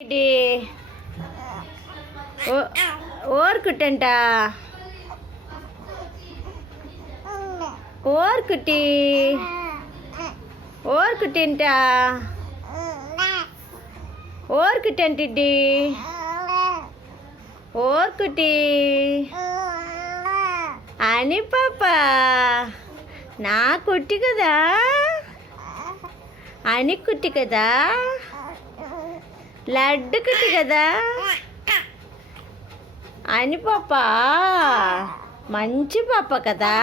ఇది ఓర్కుట్టంట ఓర్కుట్టి ఓర్కుట్టింట ఓర్కుట్టంటిడ్డి ఓర్కుట్టి అని పాప నా కుట్టి కదా అని కుట్టి కదా లడ్డు కుట్టి కదా అని పాప మంచి పాప కదా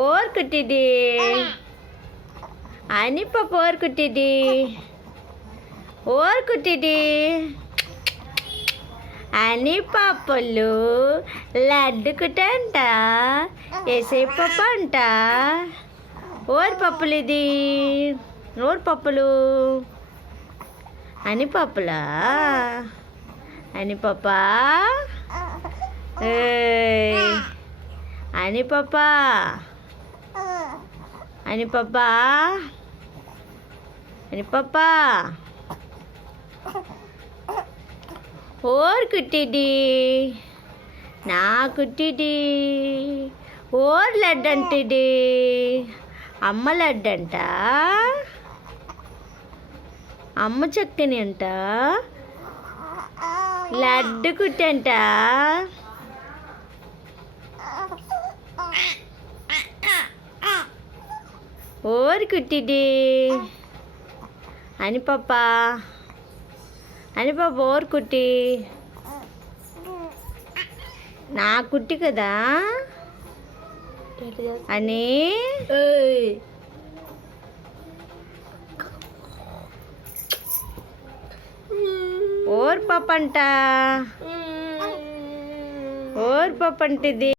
ఓర్ కుట్టిది అని పాప ఓర్ కుట్టిది ఓర్ కుట్టిది అని పాపలు లడ్డు కుట్టంట వేసే పప్పు అంట ఓర్ పప్పులు ఇది ఓర్ పప్పులు అని పప్పులా అని పాప అని పాప అని పాప అని పాప ఓర్ కుట్టిది నా కుట్టిది ఓర్ లడ్డు అంటిది అమ్మ లడ్డు అంట అమ్మ చక్కని అంట లడ్డు కుట్టంట ఓర్ కుట్టిది అని పాప ఓర్ కుట్టి నా కుట్టి కదా అని ఓర్ పాప అంట ఓర్ పాప అంటిది